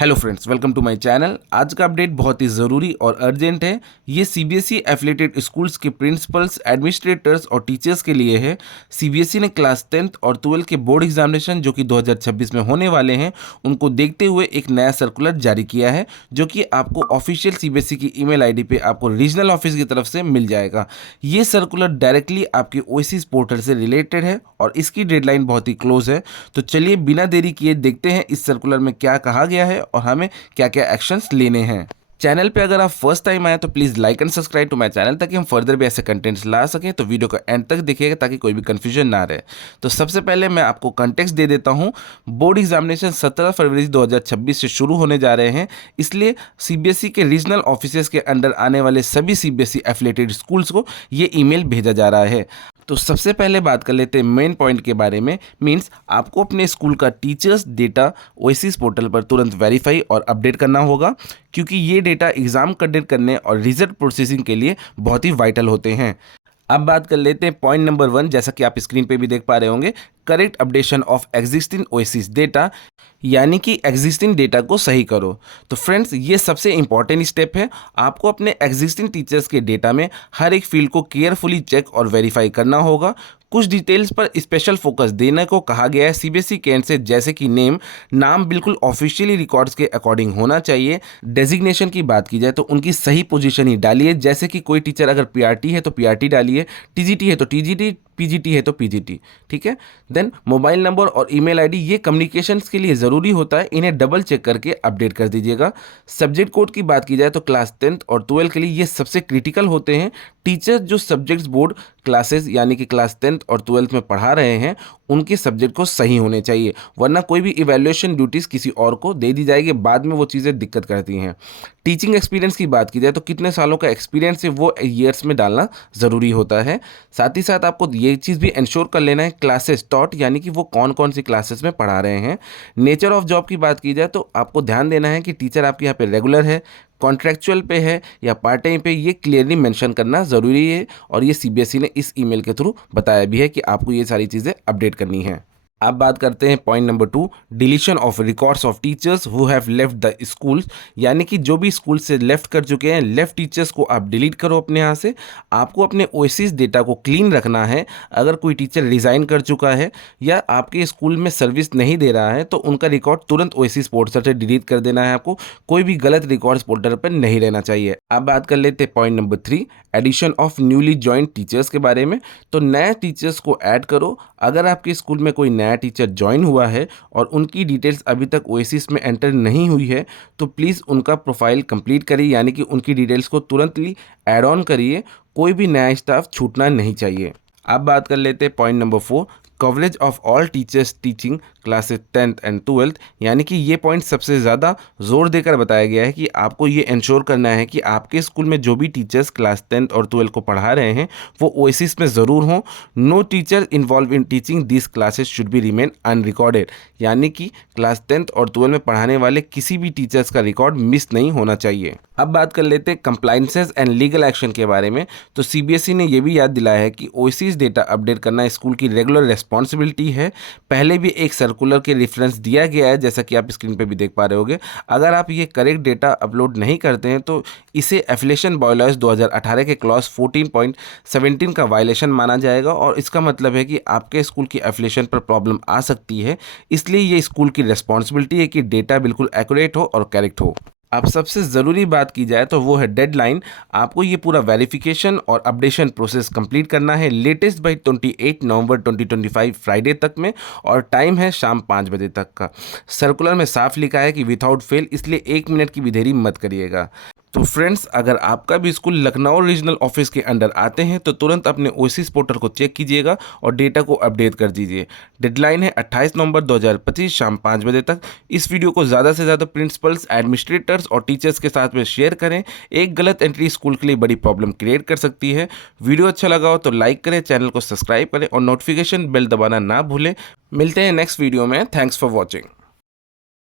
Hello friends, welcome to my channel. आज का update बहुत ही ज़रूरी और अर्जेंट है। ये सीबीएसई एफिलिएटेड स्कूल्स के प्रिंसिपल्स, एडमिनिस्ट्रेटर्स और टीचर्स के लिए है। सीबीएसई ने क्लास 10th और 12th के बोर्ड एग्जामिनेशन जो कि 2026 में होने वाले हैं, उनको देखते हुए एक नया सर्कुलर जारी किया है, जो कि आपको ऑफिशियल सीबीएसई की ईमेल आईडी पे आपको रीजनल ऑफिस की तरफ से मिल जाएगा। ये सर्कुलर डायरेक्टली आपके ओएसिस पोर्टल से रिलेटेड है और इसकी डेडलाइन बहुत ही क्लोज है। तो चलिए बिना देरी किए देखते हैं इस सर्कुलर में क्या कहा गया है और हमें क्या क्या एक्शंस लेने हैं। चैनल पे अगर आप फर्स्ट टाइम आए तो please like and subscribe to my channel, ताकि हम फर्दर भी ऐसे कंटेंट्स ला सकें। तो वीडियो को एंड तक देखिएगा ताकि कोई भी कंफ्यूजन ना रहे। तो सबसे पहले मैं आपको कंटेक्स्ट दे देता हूं। बोर्ड एग्जामिनेशन 17 फरवरी 2026 से शुरू होने जा रहे हैं, इसलिए सीबीएसई के रीजनल ऑफिसेज के अंडर आने वाले सभी सीबीएसई एफिलिएटेड स्कूल्स को ये ईमेल भेजा जा रहा है। तो सबसे पहले बात कर लेते हैं मेन पॉइंट के बारे में। मींस आपको अपने स्कूल का टीचर्स डेटा ओएसिस पोर्टल पर तुरंत वेरीफाई और अपडेट करना होगा, क्योंकि ये डेटा एग्ज़ाम कंडक्ट करने और रिजल्ट प्रोसेसिंग के लिए बहुत ही वाइटल होते हैं। अब बात कर लेते हैं पॉइंट नंबर 1, जैसा कि आप स्क्रीन पे भी देख पा रहे होंगे, correct updation of existing oasis data, यानी कि एग्जिस्टिंग डेटा को सही करो। तो फ्रेंड्स, ये सबसे इंपॉर्टेंट स्टेप है। आपको अपने एग्जिस्टिंग टीचर्स के डेटा में हर एक फील्ड को केयरफुली चेक और वेरीफाई करना होगा। कुछ डिटेल्स पर स्पेशल फोकस देने को कहा गया है सीबीएसई के एंड से, जैसे कि नाम बिल्कुल ऑफिशियली रिकॉर्ड्स के अकॉर्डिंग होना चाहिए। डेजिग्नेशन की बात की जाए तो उनकी सही पोजीशन ही डालिए, जैसे कि कोई टीचर अगर पीआरटी है तो पीआरटी डालिए, टीजीटी है तो टीजीटी, पीजीटी है तो पीजीटी, ठीक है। देन मोबाइल नंबर और ईमेल आईडी, ये कम्युनिकेशंस के लिए ज़रूरी होता है, इन्हें डबल चेक करके अपडेट कर दीजिएगा। सब्जेक्ट कोड की बात की जाए तो क्लास 10th और 12th के लिए ये सबसे क्रिटिकल होते हैं। टीचर्स जो सब्जेक्ट्स बोर्ड क्लासेस यानी कि क्लास 10th और 12th में पढ़ा रहे हैं, उनके सब्जेक्ट को सही होने चाहिए, वरना कोई भी इवैल्यूएशन ड्यूटीज़ किसी और को दे दी जाएगी, बाद में वो चीज़ें दिक्कत करती हैं। टीचिंग एक्सपीरियंस की बात की जाए तो कितने सालों का एक्सपीरियंस है वो ईयर्स में डालना ज़रूरी होता है। साथ ही साथ आपको ये चीज़ भी इंश्योर कर लेना है क्लासेस टॉट, यानी कि वो कौन कौन सी क्लासेस में पढ़ा रहे हैं। नेचर ऑफ जॉब की बात की जाए तो आपको ध्यान देना है कि टीचर आपके यहाँ पे रेगुलर है, कॉन्ट्रैक्चुअल पे है या पार्ट टाइम पे, ये क्लियरली मेंशन करना ज़रूरी है। और ये सीबीएसई ने इस ईमेल के थ्रू बताया भी है कि आपको ये सारी चीज़ें अपडेट करनी है। अब बात करते हैं point number 2, deletion of records of teachers who have left the school, यानी कि जो भी स्कूल से लेफ्ट कर चुके हैं, लेफ्ट टीचर्स को आप डिलीट करो अपने यहाँ से। आपको अपने ओएसिस डेटा को क्लीन रखना है। अगर कोई टीचर रिज़ाइन कर चुका है या आपके स्कूल में सर्विस नहीं दे रहा है तो उनका रिकॉर्ड तुरंत ओएसिस पोर्टल से डिलीट कर देना है। आपको कोई भी गलत रिकॉर्ड्स पोर्टल पर नहीं रहना चाहिए। अब बात कर लेते हैं point number 3, addition of newly joint teachers के बारे में। तो नए टीचर्स को ऐड करो। अगर आपके स्कूल में कोई नया टीचर ज्वाइन हुआ है और उनकी डिटेल्स अभी तक ओएसिस में एंटर नहीं हुई है, तो प्लीज़ उनका प्रोफाइल कंप्लीट करिए, यानी कि उनकी डिटेल्स को तुरंतली ऐड ऑन करिए। कोई भी नया स्टाफ छूटना नहीं चाहिए। अब बात कर लेते हैं point number 4, coverage of all teachers teaching classes 10th and 12th, यानी कि ये पॉइंट सबसे ज़्यादा जोर देकर बताया गया है कि आपको ये इंश्योर करना है कि आपके स्कूल में जो भी टीचर्स क्लास 10th और 12th को पढ़ा रहे हैं वो ओएसिस में ज़रूर हों। No teacher involve in teaching this classes should be remain unrecorded, यानी कि क्लास 10th और 12th में पढ़ाने वाले किसी भी टीचर्स का रिकॉर्ड मिस नहीं होना चाहिए। अब बात कर लेते हैं कंप्लाइंसेस एंड लीगल एक्शन के बारे में। तो सीबीएसई ने यह भी याद दिलाया है कि ओएसिस डेटा अपडेट करना स्कूल की रेगुलर रिस्पॉन्सिबिलिटी है। पहले भी एक सर्कुलर के रेफरेंस दिया गया है, जैसा कि आप स्क्रीन पे भी देख पा रहे होंगे। अगर आप ये करेक्ट डेटा अपलोड नहीं करते हैं तो इसे एफिलिएशन बायलॉज 2018 के क्लॉज 14.17 का वायलेशन माना जाएगा, और इसका मतलब है कि आपके स्कूल की एफिलिएशन पर प्रॉब्लम आ सकती है। इसलिए ये स्कूल की रिस्पॉन्सिबिलिटी है कि डेटा बिल्कुल एक्यूरेट हो और करेक्ट हो। अब सबसे ज़रूरी बात की जाए तो वो है डेडलाइन। आपको ये पूरा वेरिफिकेशन और अपडेशन प्रोसेस कंप्लीट करना है लेटेस्ट बाई 28 नवंबर 2025 फ्राइडे तक में, और टाइम है शाम 5 बजे तक का। सर्कुलर में साफ लिखा है कि विदाउट फेल, इसलिए 1 मिनट की भी देरी मत करिएगा। तो फ्रेंड्स, अगर आपका भी स्कूल लखनऊ रीजनल ऑफिस के अंडर आते हैं तो तुरंत अपने ओएसिस पोर्टल को चेक कीजिएगा और डेटा को अपडेट कर दीजिए। डेडलाइन है 28 नवंबर 2025 शाम 5 बजे तक। इस वीडियो को ज़्यादा से ज़्यादा प्रिंसिपल्स, एडमिनिस्ट्रेटर्स और टीचर्स के साथ में शेयर करें। एक गलत एंट्री स्कूल के लिए बड़ी प्रॉब्लम क्रिएट कर सकती है। वीडियो अच्छा लगा हो तो लाइक करें, चैनल को सब्सक्राइब करें और नोटिफिकेशन बेल दबाना ना भूलें। मिलते हैं नेक्स्ट वीडियो में। Thanks for watching.